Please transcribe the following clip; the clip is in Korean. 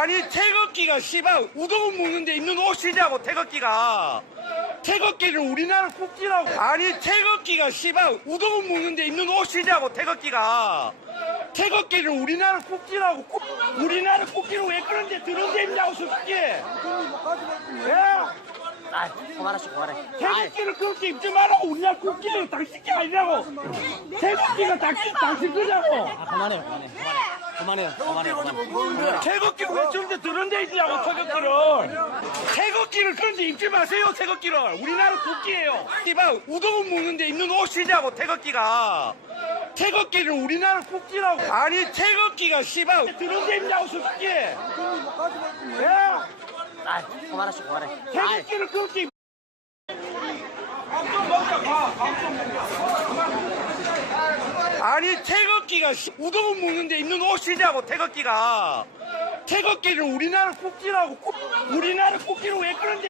아니 태극기가 씨발 우동은 먹는데 입는 옷이냐고 태극기가. 태극기를 우리나라 국기라고. 아니 태극기가 씨발 우동은 먹는데 입는 옷이냐고 태극기가. 태극기를 우리나라 국기라고. 국- 우리나라 국기를 왜 그런데 들은 데 있냐고 솔직히. 예? 아, 그만하시고 그만해. 아, 태극기를 그렇게 입지 말라고 우리나라 국기는 당신 게 아니라고. 태극기가 당신 당신 거냐고. 아, 그만해요, 그만해, 그만해, 그만해요, 그만해, 그만해. 태극기를 왜 저런데 들은 데 있냐고 태극기를? 태극기를 그런데 입지 마세요 태극기를. 우리나라 국기예요. 이봐 우동은 먹는데 입는 옷이냐고 태극기가. 태극기를 우리나라 국기라고. 아니 태극기가 씨발 들은 데 있냐고 솔직히 예? 아, 그만하시고 그만해. 아, 태극기를 입- 아니 태극 기가 씨- 우동은 먹는데 입는 옷이냐고 태극기가. 태극기를 우리나라 국기라고 국- 우리나라 국기를 왜 그런데